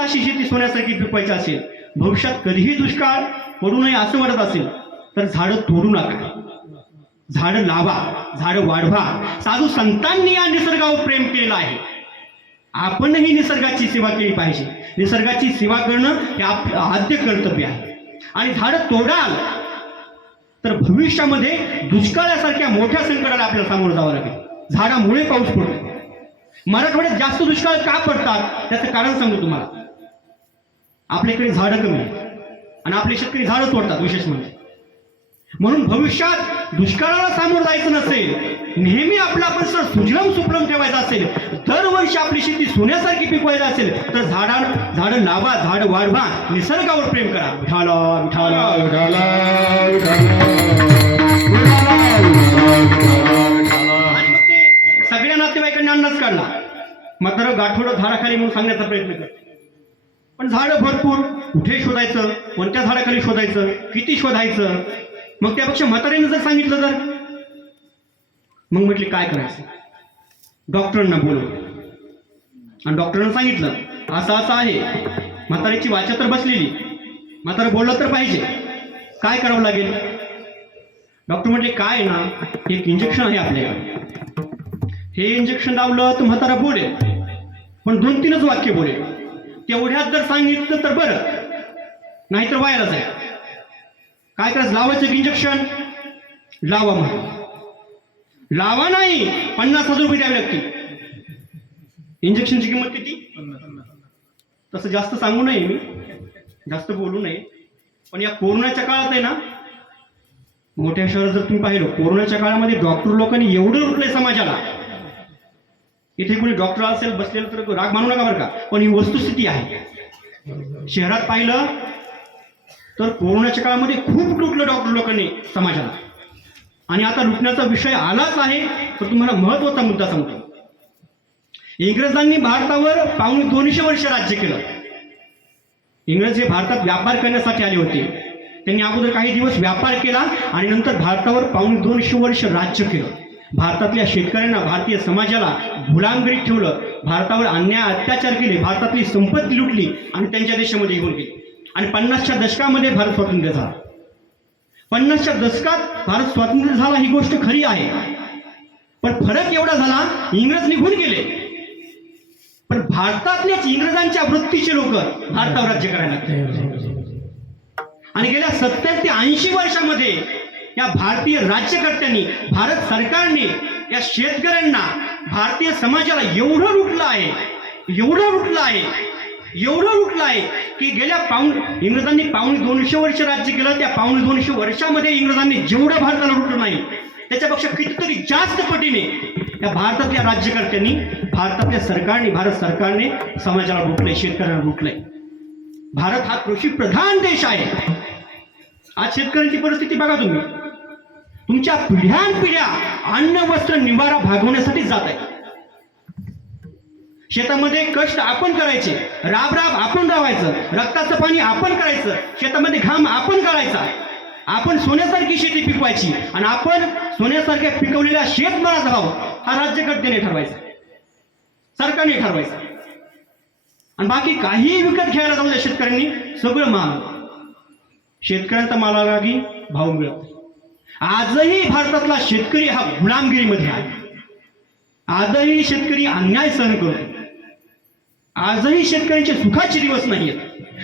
अशी शेती सोन्यासारखी पिकवायची असेल. भविष्यात कधीही दुष्काळ पडू नये असं म्हणत असेल तर झाडं तोडू नका. झाडं लावा झाडं वाढवा. साधू संतांनी या निसर्गावर प्रेम केलेलं आहे. आपणही निसर्गाची सेवा केली पाहिजे. निसर्गाची सेवा करणं हे आप आद्य कर्तव्य आहे. आणि झाडं तोडाल तर भविष्यामध्ये दुष्काळासारख्या मोठ्या संकटाला आपल्याला सामोरं जावं लागेल. झाडामुळे पाऊस पडतो. मराठवाड्यात जास्त दुष्काळ का पडतात? त्याचं कारण सांगतो तुम्हाला. आपल्याकडे झाडं कमी. आणि आपले शेतकरी झाडं तोडतात विशेष म्हणजे. म्हणून भविष्यात दुष्काळाला सामोरं जायचं नसेल नेहमी आपला परिसर सुजलम सुफलम ठेवायचा असेल दरवर्षी आपली शेती सोन्यासारखी पिकवायची असेल तर झाडा झाडं लावा झाडं वाढवा निसर्गावर प्रेम करा. विठाला विठाला आणि मग ते सगळ्या नातेवाईकांनी अंदाज काढला. मात्र गाठोडं झाडाखाली म्हणून सांगण्याचा प्रयत्न करते. पण झाडं भरपूर कुठे शोधायचं? कोणत्या झाडाखाली शोधायचं? किती शोधायचं? मग त्यापेक्षा म्हाताऱ्याने जर सांगितलं तर? मग म्हटले काय करायचं? डॉक्टरांना बोलवलं. आणि डॉक्टरांना सांगितलं असं असं आहे. म्हाताऱ्याची वाचा तर बसलेली. म्हातारं बोललं तर पाहिजे. काय करावं लागेल? डॉक्टर म्हटले काय ना एक इंजेक्शन आहे आपल्याकडे. हे इंजेक्शन लावलं तर म्हातारा बोलेल. पण दोन तीनच वाक्य बोलेल. तेवढ्यात जर सांगितलं तर बरं. नाहीतर व्हायला जाईल काय करायचं? लावायचं इंजेक्शन लावा म्हणून. लावा नाही. पन्नास हजार रुपये द्यावे लागतील. इंजेक्शनची किंमत किती? तसं जास्त सांगू नये मी. जास्त बोलू नये. पण या कोरोनाच्या काळात आहे ना मोठ्या शहरात जर तुम्ही पाहिलं कोरोनाच्या काळामध्ये डॉक्टर लोकांनी एवढं लुटलंय समाजाला. इथे कोणी डॉक्टर असेल बसलेलं तर राग मानू नका बरं का. पण ही वस्तुस्थिती आहे. शहरात पाहिलं तर कोरोनाच्या काळामध्ये खूप लुटलं डॉक्टर लोकांनी समाजाला. आणि आता लुटण्याचा विषय आलाच आहे तर तुम्हाला महत्त्वाचा मुद्दा सांगतो. इंग्रजांनी भारतावर पावणे दोनशे वर्ष राज्य केलं. इंग्रज हे भारतात व्यापार करण्यासाठी आले होते. त्यांनी अगोदर काही दिवस व्यापार केला आणि नंतर भारतावर पावणे दोनशे वर्ष राज्य केलं. भारतातल्या शेतकऱ्यांना भारतीय समाजाला गुलामगिरीत ठेवलं. भारतावर अन्याय अत्याचार केले. भारतातली संपत्ती लुटली आणि त्यांच्या देशामध्ये घेऊन गेली. आणि पन्नासच्या दशकामध्ये भारत स्वातंत्र्य झाला. पन्नासच्या दशकात भारत स्वातंत्र्य झाला ही गोष्ट खरी आहे. पण फरक एवढा झाला इंग्रज निघून गेले. पण भारतातल्याच इंग्रजांच्या वृत्तीचे लोक भारतावर राज्य करायला लागले. आणि गेल्या सत्तर ते ऐंशी वर्षामध्ये या भारतीय राज्यकर्त्यांनी भारत सरकारने या शेतकऱ्यांना भारतीय समाजाला एवढं लुटलं आहे एवढं लुटलं आहे एवढं लुटलं आहे की गेल्या पाऊण इंग्रजांनी पाऊण दोनशे वर्ष राज्य केलं त्या पाऊण दोनशे वर्षामध्ये इंग्रजांनी जेवढं भारताला लुटलं नाही त्याच्यापेक्षा कितीतरी जास्त पटीने या भारतातल्या राज्यकर्त्यांनी भारतातल्या सरकारने भारत सरकारने समाजाला लुटलंय शेतकऱ्यांना लुटलंय. भारत हा कृषी प्रधान देश आहे. आज शेतकऱ्यांची परिस्थिती बघा तुम्ही. तुमच्या पिढ्यानपिढ्या अन्न वस्त्र निवारा भागवण्यासाठी जात आहे. शेतामध्ये कष्ट आपण करायचे राब राब आपण रावायचं रक्ताचं पाणी आपण करायचं शेतामध्ये घाम आपण काढायचा आपण सोन्यासारखी शेती पिकवायची आणि आपण सोन्यासारख्या पिकवलेल्या शेतमालाचा भाव हा राज्यकर्त्याने ठरवायचा. सरकारने ठरवायचा. आणि बाकी काहीही विकत घ्यायला जाऊ द्या शेतकऱ्यांनी सगळं माल शेतकऱ्यांचा मालालागी भाव मिळत नाही. आजही भारतातला शेतकरी हा गुलामगिरीमध्ये आहे. आजही शेतकरी अन्याय सहन करतो आजही शेतकऱ्यांचे सुखाचे दिवस नाही आहेत.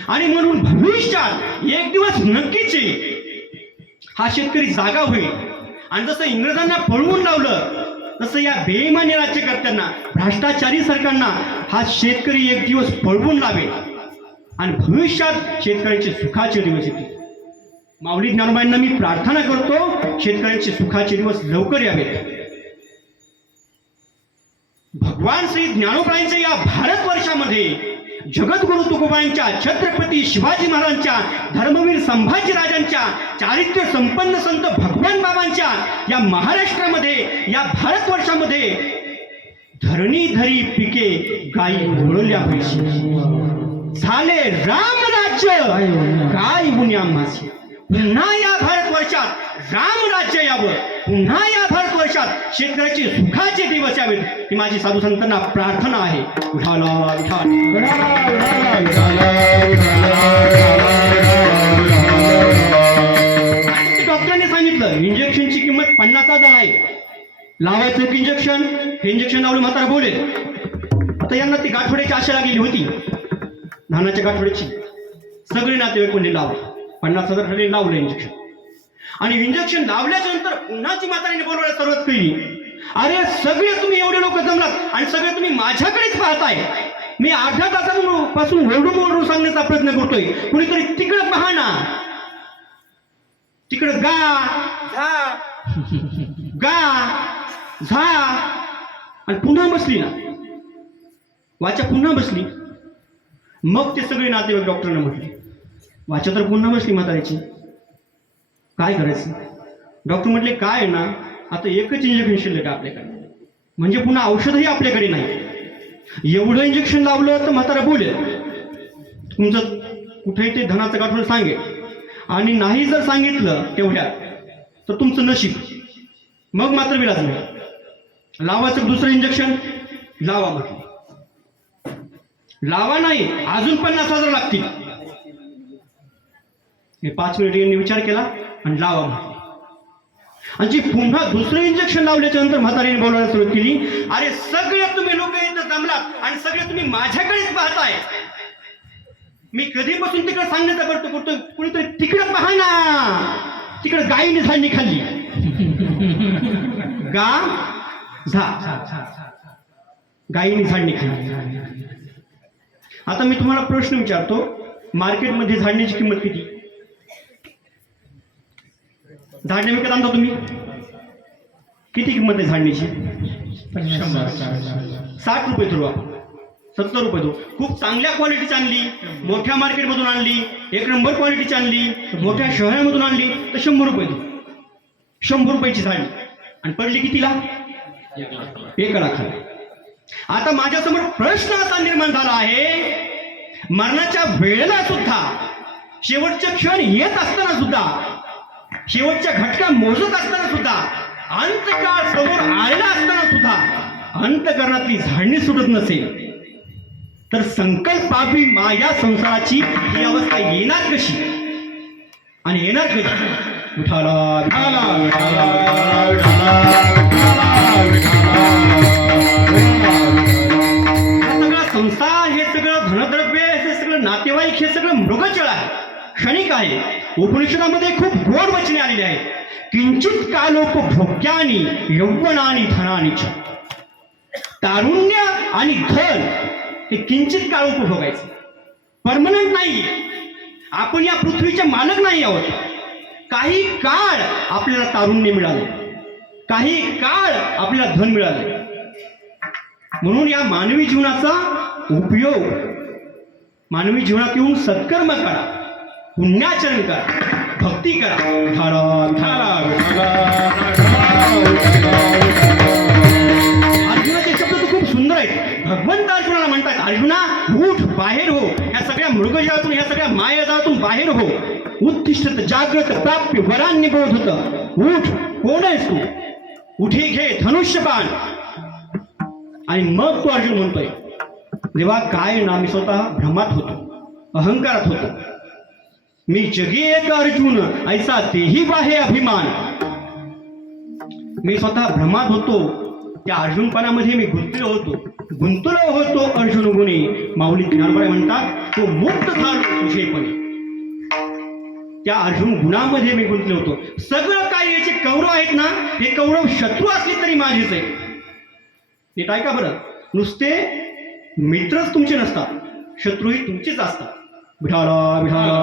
आणि म्हणून भविष्यात एक दिवस नक्कीच येईल. हा शेतकरी जागा होईल. आणि जसं इंग्रजांना पळवून लावलं तसं या बेईमानी राज्यकर्त्यांना भ्रष्टाचारी सरकारना हा शेतकरी एक दिवस पळवून लावेल. आणि भविष्यात शेतकऱ्यांचे सुखाचे दिवस येतील. माऊली ज्ञानबाईंना मी प्रार्थना करतो शेतकऱ्यांचे सुखाचे दिवस लवकर यावेत. भगवान श्री ज्ञानोबाईंच्या या भारतवर्षामध्ये जगद्गुरु तुकोबांच्या छत्रपती शिवाजी महाराजांच्या धर्मवीर संभाजी राजांच्या चारित्र्य संपन्न संत भगवान बाबांच्या या महाराष्ट्रामध्ये या भारतवर्षामध्ये धरणी धरी पिके गायी ओळल्या पाहिजे. झाले राम राज्य काय गुन्ह्या माझे पुन्हा या भारतवर्षात राम राज्य यावं. पुन्हा या भारत वर्षात शेतकऱ्याचे सुखाचे दिवस यावेत. ही माझी साधू संतांना प्रार्थना आहे. उठा डॉक्टरांनी सांगितलं इंजेक्शनची किंमत पन्नास हजार आहे. लावायचं एक इंजेक्शन हे इंजेक्शन लावलं म्हातारा बोलेल आता यांना ती गाठोड्याची आशा लागलेली होती. धानाच्या गाठोड्याची सगळे नातेवाईक कोणी लावा पन्नास हजार ठरले लावलं इंजेक्शन आणि इंजेक्शन लावल्याच्या नंतर पुन्हाची म्हातारीने बोलवायला सुरुवात केली. अरे सगळे तुम्ही एवढे लोक जमलात आणि सगळे तुम्ही माझ्याकडेच पाहताय. मी अर्ध्या तासापासून ओरडून ओरडून सांगण्याचा प्रयत्न करतोय. कुणीतरी तिकडं पहा ना. तिकडं गा. झा. गा. झा. आणि पुन्हा बसली ना. वाचा पुन्हा बसली. मग ते सगळे नातेवाईक डॉक्टरने म्हटले वाचा तर पुन्हा बसली म्हातारीची. काय करायचं? डॉक्टर म्हटले काय आहे ना आता एकच इंजेक्शन शिल्लक आहे आपल्याकडे? म्हणजे पुन्हा औषधही आपल्याकडे नाही. एवढं इंजेक्शन लावलं तर म्हातारा बोलेल. तुमचं कुठेही ते धनाचं गाठोडं सांगेल. आणि नाही जर सांगितलं तेवढ्या तर तुमचं नशीब. मग मात्र विलाज नाही. लावायचं दुसरं इंजेक्शन लावा म्हटलं. लावा नाही अजून पन्नास हजार लागतील. हे पाच मिनिट यांनी विचार केला आणि लावा म्हटले आणि जी पुन्हा दुसरं इंजेक्शन लावल्याच्या नंतर म्हातारीने बोलायला सुरुवात केली अरे सगळे तुम्ही लोक इथं जमलात आणि सगळे तुम्ही माझ्याकडेच पाहताय. मी कधीपासून तिकडे सांगण्याचा करतो करतो कुणीतरी तिकडे पहा ना. तिकडे गायीने झाडणी खाल्ली. गा झा. गायीने झाडणी खाल्ली. आता मी तुम्हाला प्रश्न विचारतो मार्केटमध्ये झाडण्याची किंमत किती? झाडणे विकत आणता तुम्ही? किती किंमत आहे झाडणीची साठ रुपये थोडा सत्तर रुपये तो. खूप चांगल्या क्वालिटीची आणली. मोठ्या मार्केटमधून आणली. एक नंबर क्वालिटीची आणली. मोठ्या शहरामधून आणली. तर शंभर रुपये तो. शंभर रुपयाची झाडी आणि पडली कितीला? एक लाखाला आता माझ्यासमोर प्रश्न असा निर्माण झाला आहे. मरणाच्या वेळेला सुद्धा शेवटचे क्षण येत असताना सुद्धा शेवटच्या घटका मोजत असताना सुद्धा अंतकाळ समोर आलेला असताना सुद्धा अंतकरणातली झाडणी सुटत नसेल. तर संकल्पावी माया संसाराची ही अवस्था येणार कशी? आणि येणार कशी विठाला विठाला सगळा संसार हे सगळं धनद्रव्य हे सगळं नातेवाईक हे सगळं मृगचळ आहे. क्षणिक आहे. उपनिषदामध्ये खूप गोड वचने आलेली आहेत. किंचित कालोप भोग्यानी यौवनानी धनानी च तारुण्य आणि धन हे किंचित काळ उपभोगायचं परमनंट नाही आपण या पृथ्वीचे मालक नाही आहोत. काही काळ आपल्याला तारुण्य मिळाले. काही काळ आपल्याला धन मिळाले. म्हणून या मानवी जीवनाचा उपयोग मानवी जीवनात येऊन सत्कर्म करा. पुण्याचरण करा. भक्ती करा. विठाला, विठाला. अर्जुनाचे शब्द तर खूप सुंदर आहेत. भगवंत अर्जुनाला म्हणतात अर्जुना उठ बाहेर हो. ह्या सगळ्या मृगजळातून ह्या सगळ्या मायाजाळातून बाहेर हो. उत्तिष्ठत जागृत प्राप्य वरांनी बोध होत. उठ कोण आहेस तू? उठी घे धनुष्यबाण. आणि मग तो अर्जुन म्हणतोय देवा काय ना मी स्वतः भ्रमात होतो अहंकारात होतो. मी जगी एक अर्जुन ऐसा तेही बाहे अभिमान. मी स्वतः भ्रमात होतो. त्या अर्जुनपणामध्ये मी गुंतलो होतो. गुंतलो होतो अर्जुन गुणी माऊली ज्ञानबाई म्हणतात तो मुक्त झालो तुझेपणे त्या अर्जुन गुणामध्ये मी गुंतलो होतो. सगळं काय याचे कौरव आहेत ना हे कौरव शत्रू असले तरी माझेच आहे नीट ऐका बरं. नुसते मित्रच तुमचे नसतात. शत्रूही तुमचेच असतात. विठाला विठाला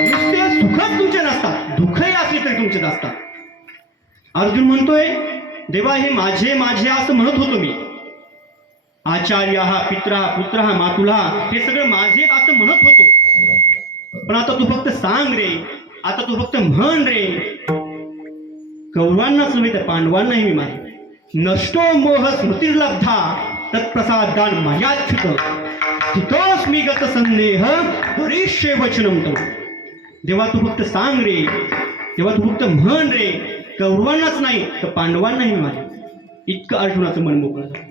नुसते सुखच तुमचे नसतात. दुःखही असले तरी तुमचेच असतात अर्जुन म्हणतोय देवा हे माझे माझे असं म्हणत होतो मी. आचार्य हा पित्रा पुत्र हा मातुला हे सगळं माझे असं म्हणत होतो. पण आता तू फक्त सांग रे. आता तू फक्त म्हण रे. कौरवांनाच नव्हे तर पांडवांनाही मी मारे नष्टो मोह स्मृतिर्लब्धा. तत्प्रसादान मयाच्युत स्थितोस मी गत संदेह हरिष्ये वचनम तव देवा तू फक्त सांग रे तेव्हा तू फक्त म्हण रे कौरवांनाच नाही तर पांडवांनाही मी मारे इतकं अर्जुनाचं मन मोकळं झालं.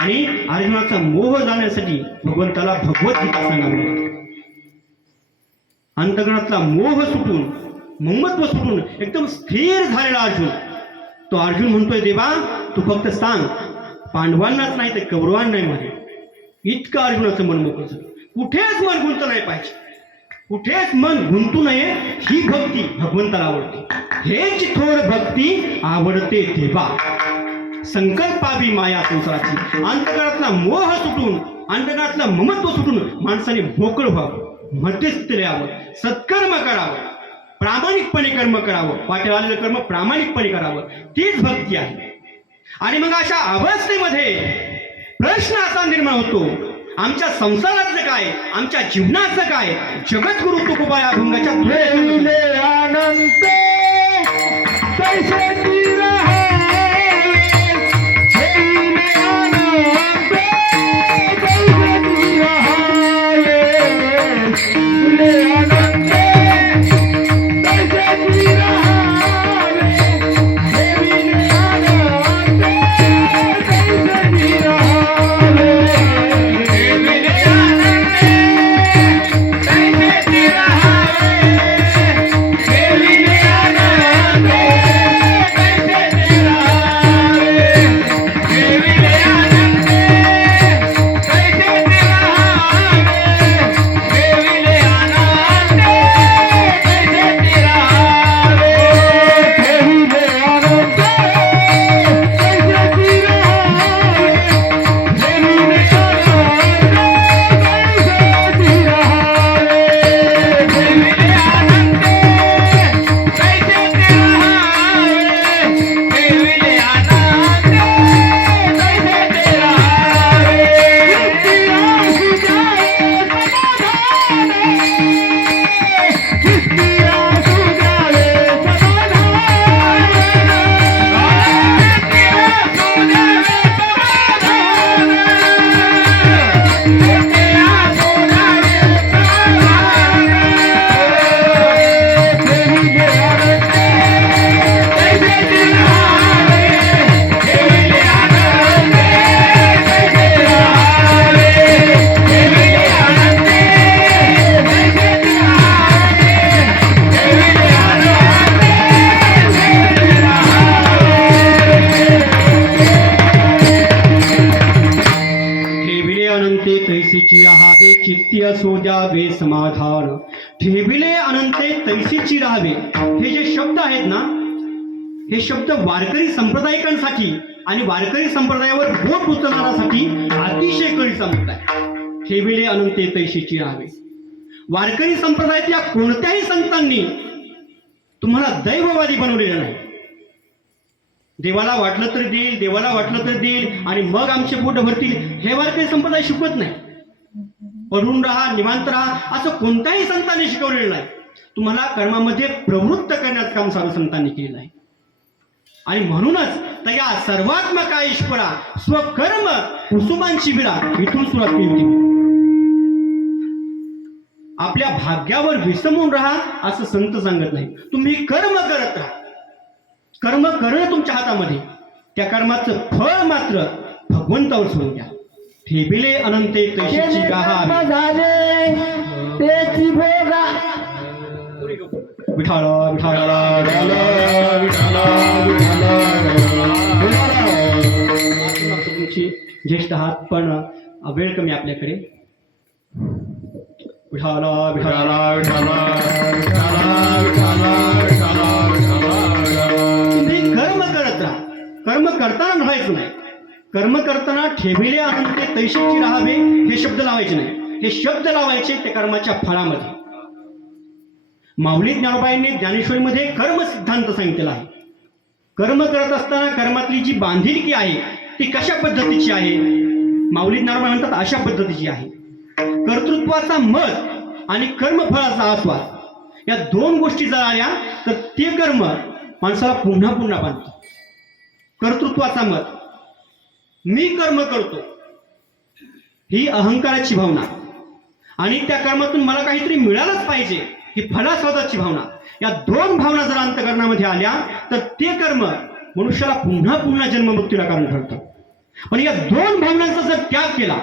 आणि अर्जुनाचा मोह जाण्यासाठी भगवंताला भगवद्गीता सांगावी लागली. मोह सुटून ममत्व सुटून एकदम स्थिर झालेला अर्जुन. तो अर्जुन म्हणतोय देवा तू फक्त सांग पांडवांनाच नाही तर कौरवांना नाही म्हणे इतकं अर्जुनाचं मन मोकळं झालं. कुठेच मन गुंत नाही पाहिजे. कुठेच मन गुंतू नये ही भक्ती भगवंताला आवडते. हेच थोर भक्ती आवडते देवा. संकल्पावी माया संसाराची. अंतकाळातला मोह सुटून अंतकाळातलं ममत्व सुटून माणसाने मोकळ व्हावं मध्यस्थ यावं सत्कर्म करावं प्रामाणिकपणे कर्म करावं वाटेला आलेलं कर्म प्रामाणिकपणे करावं. तीच भक्ती आहे. आणि मग अशा अवस्थेमध्ये प्रश्न असा निर्माण होतो. आमच्या संसाराचं काय? आमच्या जीवनाचं काय? जगद्गुरु तुकोबा या तैसीची राहावे चित्ती असो द्यावे समाधान. ठेविले अनंते तैसीची राहावे. हे जे शब्द आहेत ना हे शब्द वारकरी संप्रदायिकांसाठी आणि वारकरी संप्रदायावर बोट उचलणाऱ्यासाठी अतिशय कळीचा मुद्दा आहे. ठेविले अनंते तैसीची राहावे. वारकरी संप्रदायातल्या कोणत्याही संतांनी तुम्हाला दैववादी बनवलेलं नाही. देवाला वाटलं तर देईल देवाला वाटलं तर देईल आणि मग आमचे पोट भरतील हे वारकरी संप्रदाय शिकवत नाही. पडून राहा निवांत राहा. असं कोणत्याही संतांनी शिकवलेलं नाही. तुम्हाला कर्मामध्ये प्रवृत्त करण्याचं काम सर्व संतांनी केलेलं आहे. आणि म्हणूनच तर या सर्वात्मका ईश्वरा स्वकर्म कुसुमांची विरा इथून सुरुवात केली होती. आपल्या भाग्यावर विसमून राहा असं संत सांगत नाही. तुम्ही कर्म करत राहा. कर्म करणं तुमच्या हातामध्ये. त्या कर्माचं फळ मात्र भगवंतावर सोडून द्या. ठेबिले अनंते कैशीची झाले त्याची भोगा. विठाळ विठाळ तुमची ज्येष्ठ आहात पण वेळ कमी आपल्याकडे. विठाळ तुम्ही कर्म करत राहा. कर्म करताना राहायचं नाही. कर्म करताना ठेविले ते तैशीची राहावे हे शब्द लावायचे नाही. हे शब्द लावायचे त्या कर्माच्या फळामध्ये. माऊली ज्ञानोबाईंनी ज्ञानेश्वरीमध्ये कर्म सिद्धांत सांगितलेला आहे. कर्म करत असताना कर्मातली जी बांधिलकी आहे ती कशा पद्धतीची आहे? माऊली ज्ञानोबाई म्हणतात अशा पद्धतीची आहे. कर्तृत्वाचा मत आणि कर्मफळाचा आस्वाद या दोन गोष्टी जर आल्या तर ते कर्म माणसाला पुन्हा पुन्हा बांधतो. कर्तृत्वाचा मत. मी कर्म करतो. ही अहंकाराची भावना. आणि त्या कर्मातून मला काहीतरी मिळालंच पाहिजे ही फलास्वादाची भावना. या दोन भावना जर अंतकरणामध्ये आल्या तर ते कर्म मनुष्याला पुन्हा पुन्हा जन्ममृत्यूला कारण ठरतं. पण या दोन भावनांचा जर त्याग केला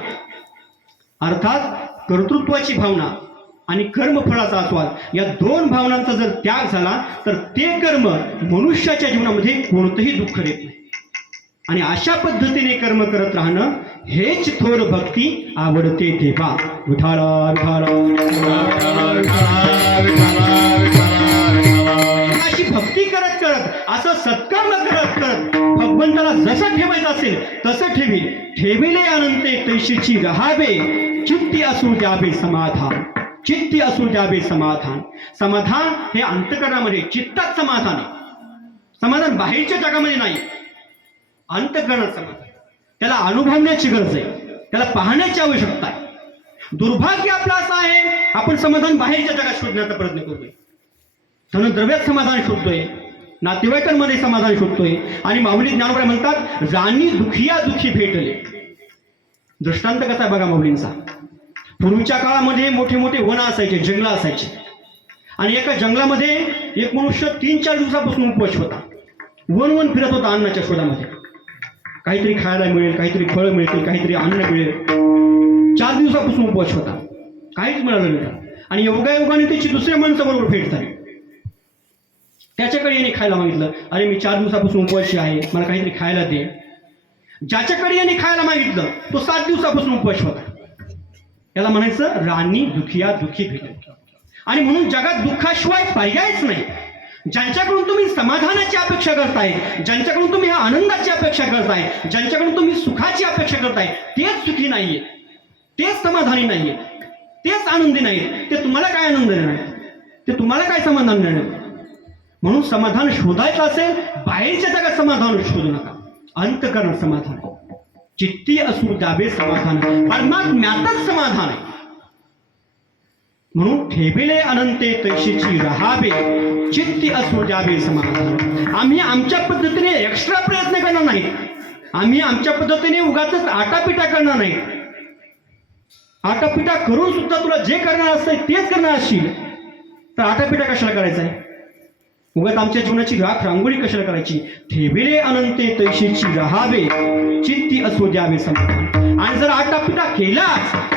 अर्थात कर्तृत्वाची भावना आणि कर्मफळाचा आस्वाद या दोन भावनांचा जर त्याग झाला तर ते कर्म मनुष्याच्या जीवनामध्ये कोणतंही दुःख देत नाही. आणि अशा पद्धतीने कर्म करत राहणं हेच थोर भक्ती आवडते देवा विठाला अशी भक्ती करत करत असं सत्कर्म करत करत भगवंताला जसं ठेवायचं असेल तसं ठेवी ठेविले अनंते तैशीची रहावे चित्ती असू द्यावे समाधान. चित्ती असू द्यावे समाधान. समाधान हे अंतकरणामध्ये चित्तात समाधान. आहे समाधान बाहेरच्या जगामध्ये नाही. अंतकरणात समाधान त्याला अनुभवण्याची गरज आहे. त्याला पाहण्याची आवश्यकता आहे. दुर्भाग्य आपलं असं आहे आपण समाधान बाहेरच्या जगात शोधण्याचा प्रयत्न करतोय. धनद्रव्यात समाधान शोधतोय नातेवाईकांमध्ये समाधान शोधतोय आणि माऊली ज्ञानोबा म्हणतात राणी दुखिया दुखी भेटले. दृष्टांत कसा आहे बघा माऊलींचा. पूर्वीच्या काळामध्ये मोठे मोठे वन असायचे जंगलं असायचे. आणि एका जंगलामध्ये एक मनुष्य तीन चार दिवसापासून उपवास होता. वन वन फिरत होता अन्नाच्या शोधामध्ये. काहीतरी खायला मिळेल काहीतरी फळं मिळतील काहीतरी अन्न मिळेल. चार दिवसापासून उपवास होता. काहीच मिळालं नाही आणि योगायोगाने त्याची दुसऱ्या माणसाबरोबर फेट झाली. त्याच्याकडे याने खायला मागितलं. अरे मी चार दिवसापासून उपवासी आहे मला काहीतरी खायला दे. ज्याच्याकडे याने खायला मागितलं तो सात दिवसापासून उपवास होता. याला म्हणायचं राणी दुखिया दुखी भेट आणि म्हणून जगात दुःखाशिवाय पर्यायच नाही. ज्यांच्याकडून तुम्ही समाधानाची अपेक्षा करताय ज्यांच्याकडून तुम्ही ह्या आनंदाची अपेक्षा करताय ज्यांच्याकडून तुम्ही सुखाची अपेक्षा करताय तेच सुखी नाहीये तेच समाधानी नाहीये तेच आनंदी नाहीत ते तुम्हाला काय आनंद देणार? ते तुम्हाला काय समाधान देणार? म्हणून समाधान शोधायचं असेल बाहेरच्या जगात समाधान शोधू नका. अंतकरण समाधान. चित्ती असू द्यावे समाधान. परमात्म्यातच समाधान आहे. म्हणून ठेविले अनंते तैशीची राहावे चित्ती असू द्यावे समाधान. आम्ही आमच्या पद्धतीने एक्स्ट्रा प्रयत्न करणार नाही आम्ही आमच्या पद्धतीने उगाच आटापिटा करणार नाही आटापिटा करून सुद्धा तुला जे करणार असेल तेच करणार असशील तर आटापिटा कशाला करायचा आहे? उगाच आमच्या जीवनाची राख रांगोळी कशाला करायची? ठेविले अनंते तैशीची राहावे चित्ती असू द्यावे समाधान. आणि जर आटापिटा केलाच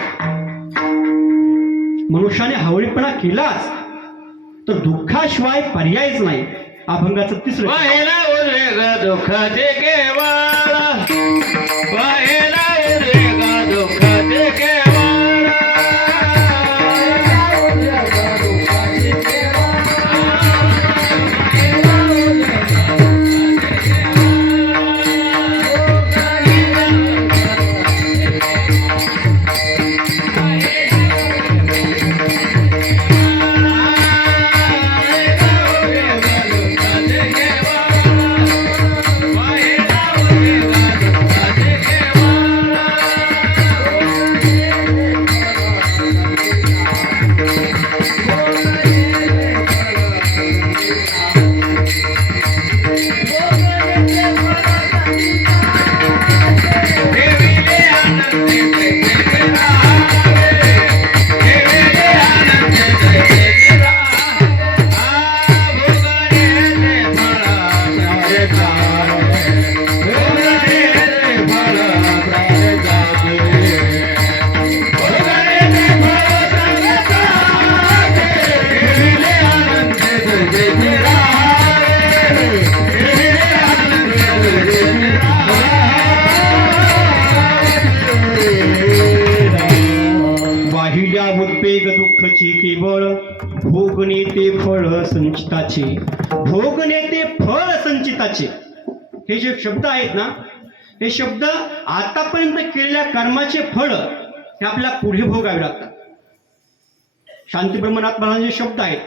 मनुष्याने हवळीपणा केलाच तर दुःखाशिवाय पर्यायच नाही. अभंगाचं तिसरं पहिला उद्रेक दुःखाचे भोगणे ते फळ संचिताचे. भोगणे ते फळ संचिताचे. हे जे शब्द आहेत ना हे शब्द आतापर्यंत केलेल्या कर्माचे फळ हे आपल्याला पुढे भोगावे लागतात. शांती ब्रह्मनाथ महाराजांचे शब्द आहेत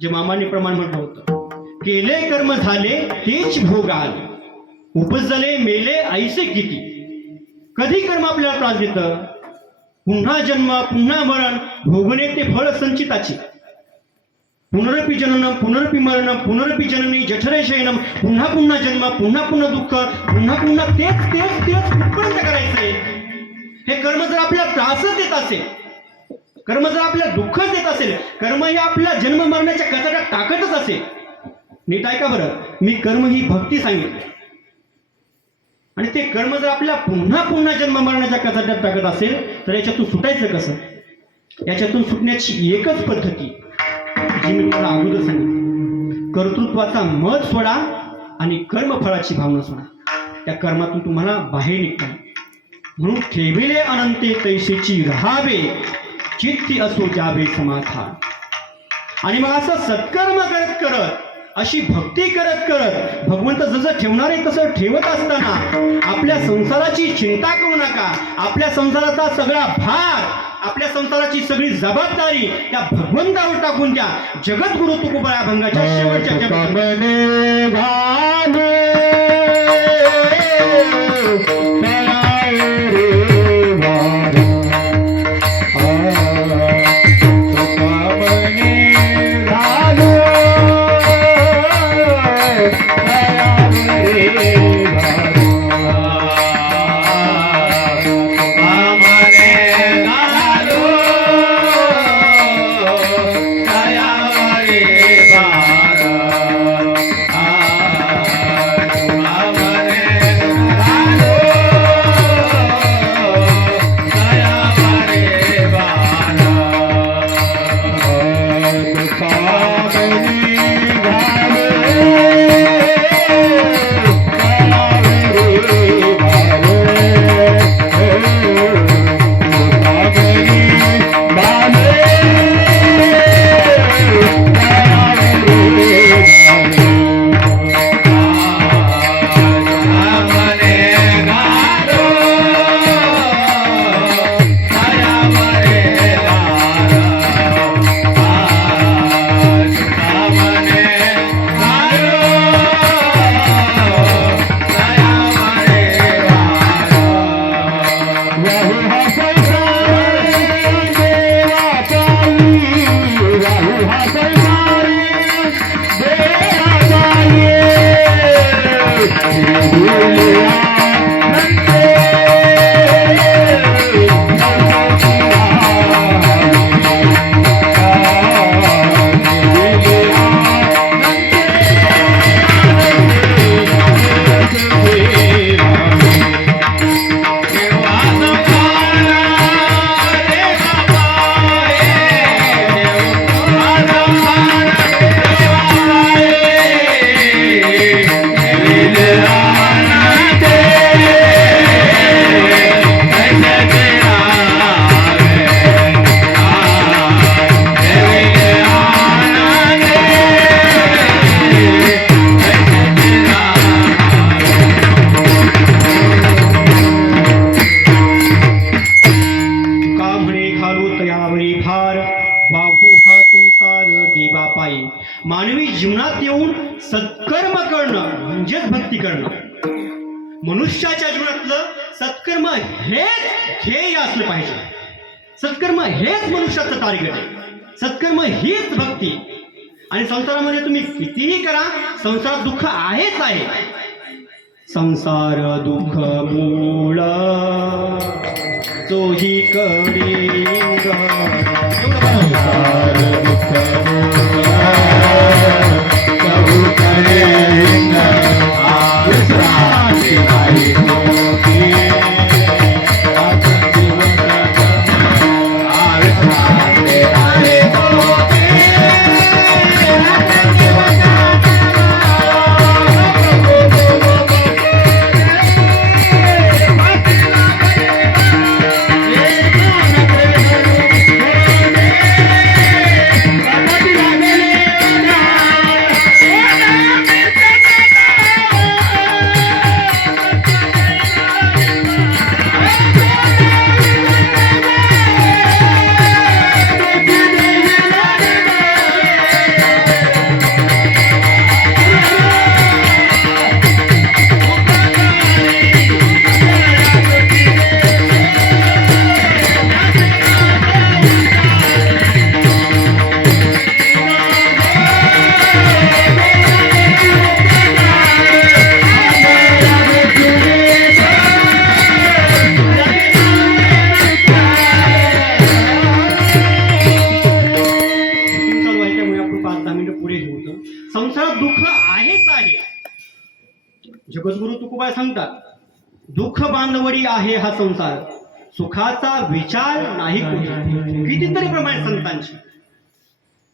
जे मामाने प्रमाण म्हटलं होतं. केले कर्म झाले तेच भोग आले. उपजले मेले ऐसे किती. कधी कर्म आपल्याला त्रास देतं? पुन्हा जन्म पुन्हा मरण भोगणे ते फळ संचिताचे. पुनरपी जननम पुनरपी मरणम पुनरपी जननी जठरे शयनम पुन्हा पुन्हा जन्म पुन्हा पुन्हा दुःख पुन्हा पुन्हा तेच तेच तेच कुठपर्यंत करायचंय. हे कर्म जर आपल्या त्रासच देत असेल कर्म जर आपल्या दुःखच देत असेल कर्म हे आपल्या जन्म मरण्याच्या कचाट्यात टाकतच असेल. नीट ऐका बरं मी कर्म ही भक्ती सांगितली. आणि ते कर्म जर आपल्या पुन्हा पुन्हा जन्म मरणाच्या कचाट्यात टाकत असेल तर याच्यातून सुटायचं कसं? याच्यातून सुटण्याची एकच पद्धती जी मी तुम्हाला अगोदर सांगितली. कर्तृत्वाचा मत सोडा आणि कर्मफळाची भावना सोडा. त्या कर्मातून तुम्हाला बाहेर निघता म्हणून ठेविले अनंते तैसेची राहावे चित्ती असो जावे समाधान. आणि मग असं सत्कर्म करत करत अशी भक्ती करत करत भगवंत जसं ठेवणार आहे तसं ठेवत असताना आपल्या संसाराची चिंता करू नका. आपल्या संसाराचा सगळा भार आपल्या संसाराची सगळी जबाबदारी त्या भगवंतावर टाकून द्या. जगद्गुरु तुकोबरा भंगाच्या शेवटच्या जगत. Thank you. संसार दुःख आहेच आहे. संसार दुःख मूळ. तोही संसार दुःख जगद्गुरु आहे हा संसार? सुखाचा विचार नाही कुठे. कितीतरी प्रमाणे संतांची.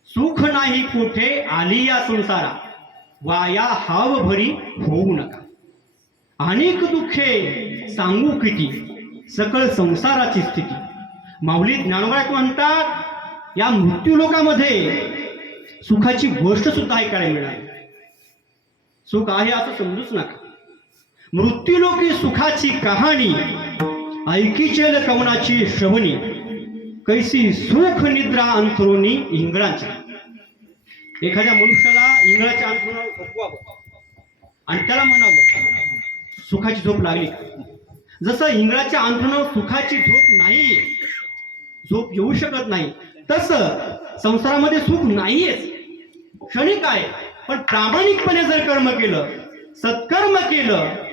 सुख नाही कुठे आली या संसारा वाया हाव भरी होऊ नका. अनेक दुःखे सांगू किती? सकळ संसाराची स्थिती. माऊली ज्ञानोबायक म्हणतात या मृत्यू लोकामध्ये सुखाची गोष्ट सुद्धा ऐकायला मिळणार सुख आहे असं समजूच नका. मृत्यूलोकी सुखाची कहाणी ऐकीचेल कवनाची श्रवणी कैसी सुख निद्रा अंथरुणी इंगळाची एखाद्या मनुष्याला इंगळाच्या अंथरुणावर झोपवावं आणि त्याला म्हणावं सुखाची झोप लागली जसं इंगळाच्या अंथरुणावर सुखाची झोप नाही झोप येऊ शकत नाही तसं संसारामध्ये सुख नाहीयेच क्षणिक आहे पण प्रामाणिकपणे जर कर्म केलं सत्कर्म केलं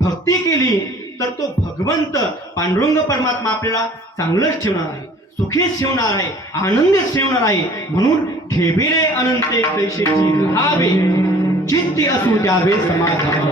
भक्ती केली तर तो भगवंत पांडुरंग परमात्मा आपल्याला चांगलंच ठेवणार आहे सुखीच ठेवणार आहे आनंदीच ठेवणार आहे. म्हणून ठेविले अनंते पैशाची राहावे चित्ती असू द्यावे समाधान.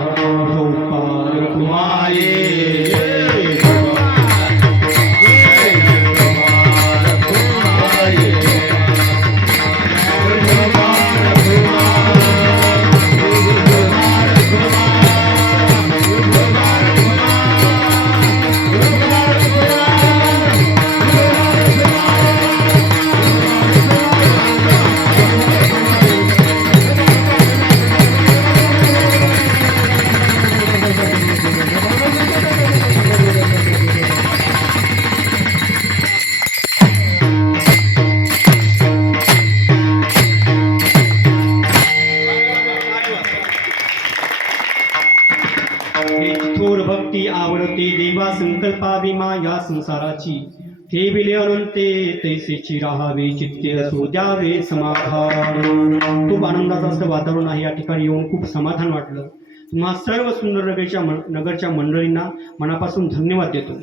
तैसेची राहावे चित्ते असो द्यावे समाधान खूप आनंदाचं असं वातावरण आहे. या ठिकाणी येऊन खूप समाधान वाटलं. तुम्हा सर्व सुंदर नगरच्या मन- नगरच्या मंडळींना मनापासून धन्यवाद देतो.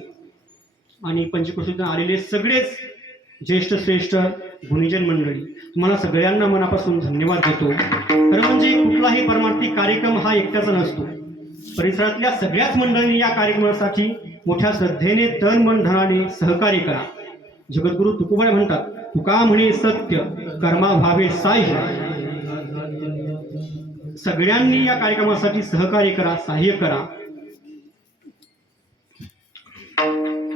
आणि पंचकृषीतून आलेले सगळेच ज्येष्ठ श्रेष्ठ गुणीजन मंडळी तुम्हाला सगळ्यांना मनापासून धन्यवाद देतो. खरं म्हणजे कुठलाही परमार्थिक कार्यक्रम हा एकट्याचा नसतो. परिसरातल्या सगळ्याच मंडळींनी या कार्यक्रमासाठी मोठ्या श्रद्धेने तन मन धनाने सहकार्य करा. जगद्गुरु तुकोबाई म्हणतात तुका म्हणे सत्य कर्मा व्हावे साह्य. सगळ्यांनी या कार्यक्रमासाठी सहकार्य करा सहाय्य करा.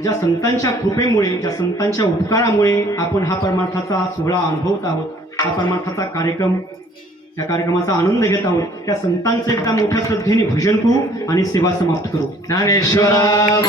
ज्या संतांच्या कृपेमुळे ज्या संतांच्या उपकारामुळे आपण हा परमार्थाचा सोहळा अनुभवत आहोत हा परमार्थाचा कार्यक्रम या कार्यक्रमाचा आनंद घेत आहोत. त्या संतांचं एकदा मोठ्या श्रद्धेने भजन करू आणि सेवा समाप्त करू. ज्ञानेश्वरा